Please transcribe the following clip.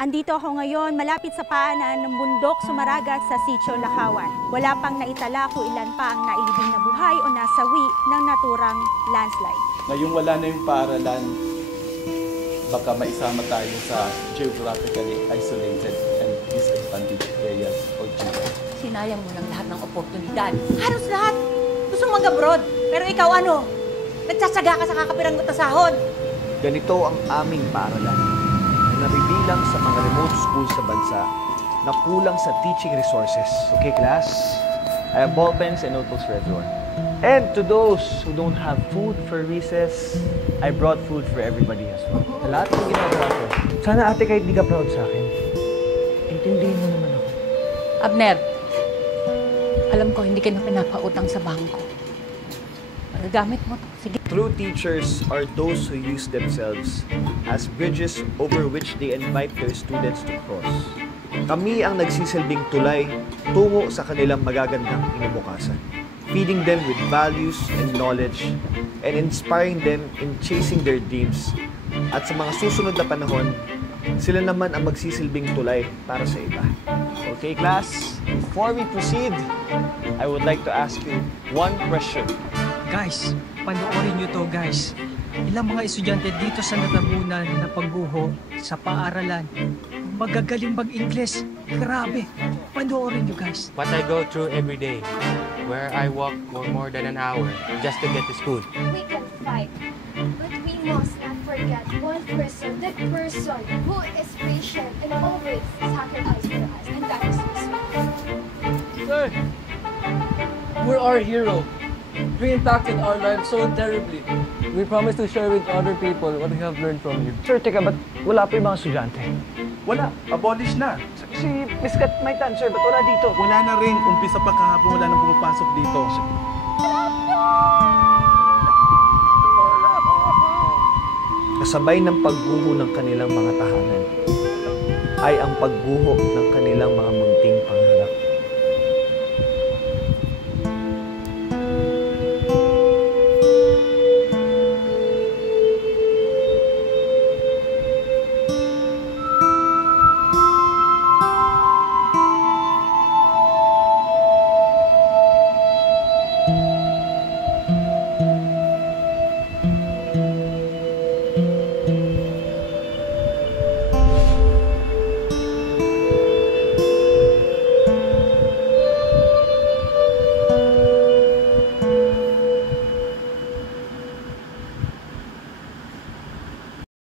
Andito ako ngayon malapit sa paanan ng bundok Sumaragat sa Sitio Lakawan. Wala pang naitala kung ilan pa ang nailibing na buhay o nasawi ng naturang landslide. Ngayong wala na yung paaralan, baka maisama tayo sa geographically isolated and disadvantaged areas o GIA. Sinayang mo lang lahat ng oportunidad. Halos lahat! Gusto mong mag-abroad. Pero ikaw ano? Nagtsatsaga ka sa kakapirang na sahod. Ganito ang aming paaralan na nabibilang sa mga remote schools sa bansa na kulang sa teaching resources. Okay, class? I have ball pens and notebooks for everyone. And to those who don't have food for recess, I brought food for everybody as well. Sa lahat ng ginagawa ko, sana ate kahit di ka proud sa akin, intindihin mo naman ako. Abner, alam ko hindi ka na pinapautang sa bangko. Magagamit mo to. Sige. True teachers are those who use themselves as bridges over which they invite their students to cross. Kami ang nagsisilbing tulay tungo sa kanilang magagandang kinabukasan, feeding them with values and knowledge and inspiring them in chasing their dreams. At sa mga susunod na panahon, sila naman ang magsisilbing tulay para sa iba. Okay, class? Before we proceed, I would like to ask you one question. Guys, panoorin nyo to guys. Ilang mga estudyante dito sa natabunan na pagguho sa paaralan. Magagaling mag-Ingles. Grabe. Panoorin nyo guys. What I go through every day, where I walk for more than an hour just to get to school. We can fight, but we must not forget one person, that person who is patient and always sacrifice for us, and that is Jesus. Sir, we're our hero. We impacted our lives so terribly. We promise to share with other people what we have learned from you. Sir, teka, ba't wala pa yung mga estudyante? Wala, abolish na. Si Miss Kat may answer, ba't wala dito? Wala na rin, umpisa pa kahapon, wala nang pumapasok dito. Kasabay ng pagguho ng kanilang mga tahanan ay ang pagguho ng kanilang mga munting pangarap.